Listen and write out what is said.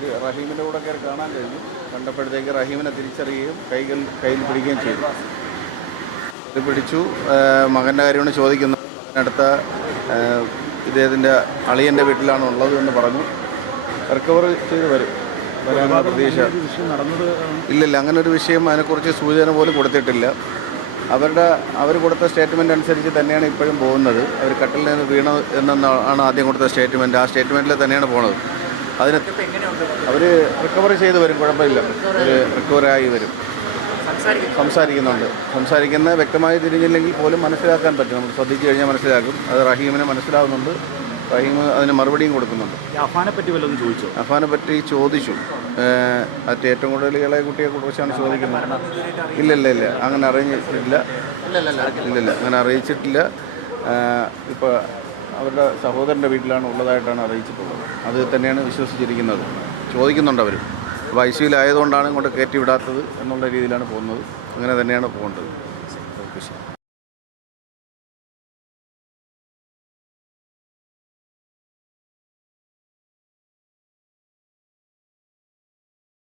നമുക്ക് റഹീമിൻ്റെ കൂടെ കയറി കാണാൻ കഴിഞ്ഞു. കണ്ടപ്പോഴത്തേക്ക് റഹീമിനെ തിരിച്ചറിയുകയും കയ്യിൽ പിടിക്കുകയും ചെയ്തു. ഇത് പിടിച്ചു. മകൻ്റെ കാര്യമാണ് ചോദിക്കുന്നത്. അടുത്ത ഇദ്ദേഹത്തിൻ്റെ അളിയൻ്റെ വീട്ടിലാണ് ഉള്ളത് എന്ന് പറഞ്ഞു. റിക്കവർ ചെയ്ത് വരും, വരാനുള്ള പ്രതീക്ഷ. ഇല്ലില്ല, അങ്ങനെ ഒരു വിഷയം അതിനെക്കുറിച്ച് സൂചന പോലും കൊടുത്തിട്ടില്ല. അവർ കൊടുത്ത സ്റ്റേറ്റ്മെൻറ്റ് അനുസരിച്ച് തന്നെയാണ് ഇപ്പോഴും പോകുന്നത്. അവർ കട്ടിലിൽ നിന്ന് വീണത് എന്നാണ് ആദ്യം കൊടുത്ത സ്റ്റേറ്റ്മെൻറ്റ്. ആ സ്റ്റേറ്റ്മെൻറ്റിൽ തന്നെയാണ് പോകുന്നത്. അതിന് അവർ റിക്കവർ ചെയ്ത് വരും, കുഴപ്പമില്ല. അവർ റിക്കവറായി വരും. സംസാരിക്കുന്ന വ്യക്തമായി തിരിഞ്ഞില്ലെങ്കിൽ പോലും മനസ്സിലാക്കാൻ പറ്റും. നമ്മൾ ശ്രദ്ധിച്ചു കഴിഞ്ഞാൽ മനസ്സിലാക്കും. അത് റഹീമിനെ മനസ്സിലാവുന്നുണ്ട്. റഹീം അതിന് മറുപടിയും കൊടുക്കുന്നുണ്ട്. അഫാനെ പറ്റി വല്ലതും ചോദിച്ചു? അഫാനെ പറ്റി ചോദിച്ചു. മറ്റേ ഏറ്റവും കൂടുതൽ ഇളയ കുട്ടിയെക്കുറിച്ചാണ് ചോദിക്കുന്നത്. ഇല്ല, അങ്ങനെ അറിയിച്ചിട്ടില്ല. അങ്ങനെ അറിയിച്ചിട്ടില്ല. ഇപ്പോൾ അവരുടെ സഹോദരൻ്റെ വീട്ടിലാണ് ഉള്ളതായിട്ടാണ് അറിയിച്ചിട്ടുള്ളത്. അത് തന്നെയാണ് വിശ്വസിച്ചിരിക്കുന്നത്. ചോദിക്കുന്നുണ്ട് അവർ. അപ്പോൾ ICUവിലായതുകൊണ്ടാണ് ഇങ്ങോട്ട് കയറ്റി വിടാത്തത് എന്നുള്ള രീതിയിലാണ് പോകുന്നത്. അങ്ങനെ തന്നെയാണ് പോകേണ്ടത്.